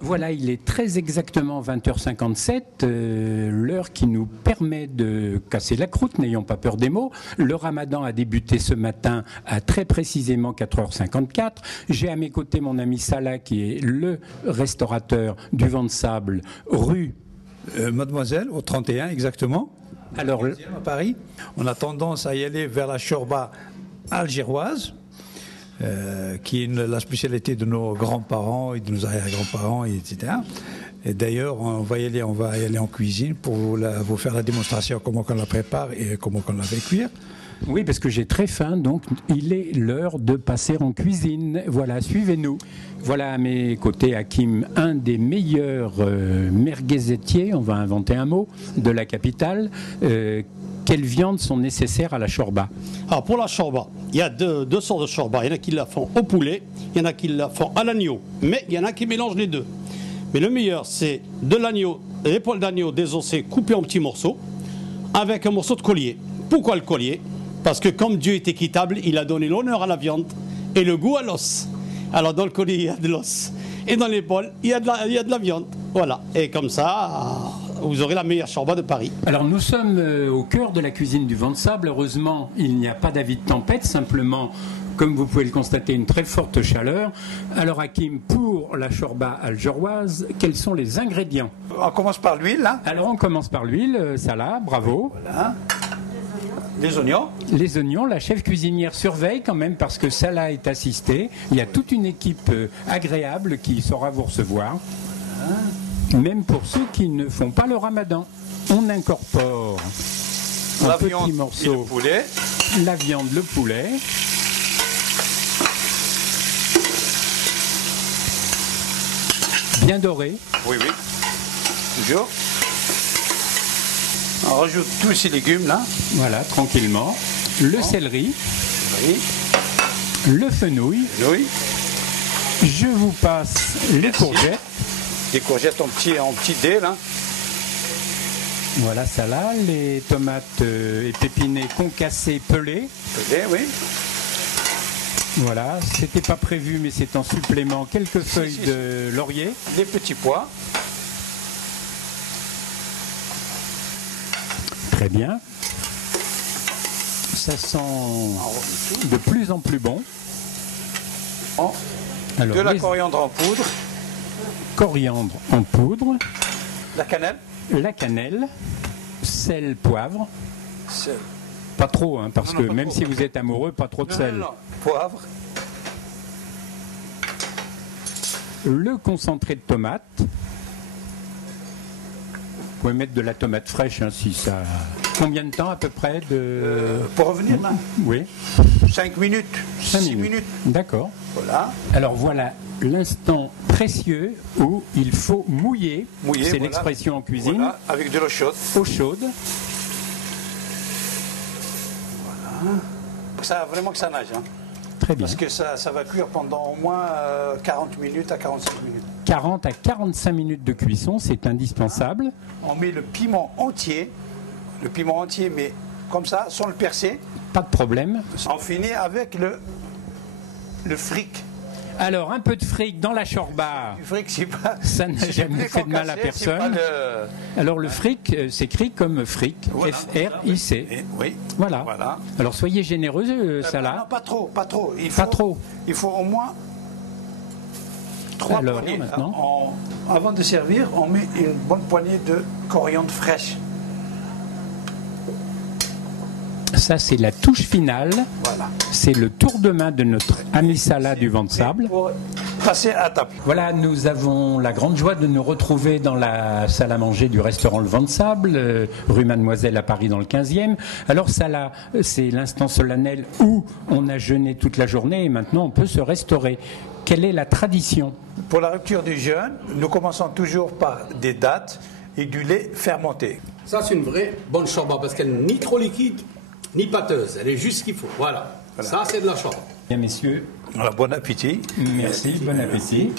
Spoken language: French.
Voilà, il est très exactement 20h57, l'heure qui nous permet de casser la croûte, n'ayons pas peur des mots. Le ramadan a débuté ce matin à très précisément 4h54. J'ai à mes côtés mon ami Salah qui est le restaurateur du Vent de Sable, rue Mademoiselle, au 31 exactement. Alors, à Paris. On a tendance à y aller vers la shorba algéroise. Qui est la spécialité de nos grands-parents et de nos arrière-grands-parents, etc. Et d'ailleurs, on va y aller en cuisine pour vous faire la démonstration comment on la prépare et comment on la fait cuire. Oui, parce que j'ai très faim, donc il est l'heure de passer en cuisine. Voilà, suivez-nous. Voilà à mes côtés Hakim, un des meilleurs merguezetiers, on va inventer un mot, de la capitale. Quelles viandes sont nécessaires à la shorba? Alors pour la shorba, il y a deux sortes de shorba. Il y en a qui la font au poulet, il y en a qui la font à l'agneau, mais il y en a qui mélangent les deux. Mais le meilleur, c'est de l'agneau, l'épaule d'agneau désossée coupée en petits morceaux, avec un morceau de collier. Pourquoi le collier? Parce que comme Dieu est équitable, il a donné l'honneur à la viande et le goût à l'os. Alors dans le collier, il y a de l'os. Et dans l'épaule, il y a de la viande. Voilà. Et comme ça, vous aurez la meilleure shorba de Paris. Alors nous sommes au cœur de la cuisine du Vent de Sable. Heureusement, il n'y a pas d'avis de tempête, simplement, comme vous pouvez le constater, une très forte chaleur. Alors Hakim, pour la shorba algéroise, quels sont les ingrédients? On commence par l'huile, là. Alors on commence par l'huile, Salah, bravo. Voilà. Les oignons. Les oignons, la chef cuisinière surveille quand même parce que Salah est assistée. Il y a toute une équipe agréable qui saura vous recevoir. Voilà. Même pour ceux qui ne font pas le ramadan. On incorpore la en viande petits morceaux, et le poulet. La viande, le poulet. Bien doré. Oui, oui. Toujours. On rajoute tous ces légumes là. Voilà, tranquillement. Le céleri. Oui. Le fenouil. Oui. Je vous passe les courgettes. Des courgettes en petits dés là. Voilà ça là, les tomates épinées concassées pelées. Pelées, oui. Voilà, c'était pas prévu mais c'est en supplément quelques feuilles de laurier. Des petits pois. Très bien. Ça sent de plus en plus bon. Alors, de la coriandre en poudre. Coriandre en poudre. La cannelle. La cannelle. Sel, poivre. Sel. Pas trop, hein, parce que pas même trop. si vous êtes amoureux, pas trop de sel. Non. Poivre. Le concentré de tomate. Vous pouvez mettre de la tomate fraîche, hein, si ça... Combien de temps à peu près de... Pour revenir là. Oui. 5 minutes. 6 minutes. D'accord. Voilà. Alors voilà l'instant précieux où il faut mouiller. C'est voilà. l'expression en cuisine. Voilà, avec de l'eau chaude. Eau chaude. Voilà. Ça, vraiment que ça nage. Hein. Très bien. Parce que ça va cuire pendant au moins 40 minutes à 45 minutes. 40 à 45 minutes de cuisson, c'est indispensable. On met le piment entier, mais comme ça, sans le percer. Pas de problème. On finit avec le fric. Alors, un peu de fric dans la shorba. Le fric, c'est pas... Ça n'a jamais fait de mal à personne. Alors, le fric s'écrit comme fric, voilà. F-R-I-C. Oui. Voilà. Voilà. Alors, soyez généreux, Salah. Non, pas trop. Il faut au moins 3 Alors, poignées. Maintenant. Avant de servir, on met une bonne poignée de coriandre fraîche. Ça, c'est la touche finale. Voilà. C'est le tour de main de notre ami Salah du Vent de Sable. Pour passer à table. Voilà, nous avons la grande joie de nous retrouver dans la salle à manger du restaurant Le Vent de Sable, rue Mademoiselle à Paris dans le 15e. Alors Salah, c'est l'instant solennel où on a jeûné toute la journée et maintenant on peut se restaurer. Quelle est la tradition? Pour la rupture du jeûne, nous commençons toujours par des dattes et du lait fermenté. Ça, c'est une vraie bonne shorba parce qu'elle n'est ni trop liquide, ni pâteuse. Elle est juste ce qu'il faut. Voilà. Ça, c'est de la shorba. Bien, messieurs. Voilà, bon appétit. Merci, bon appétit.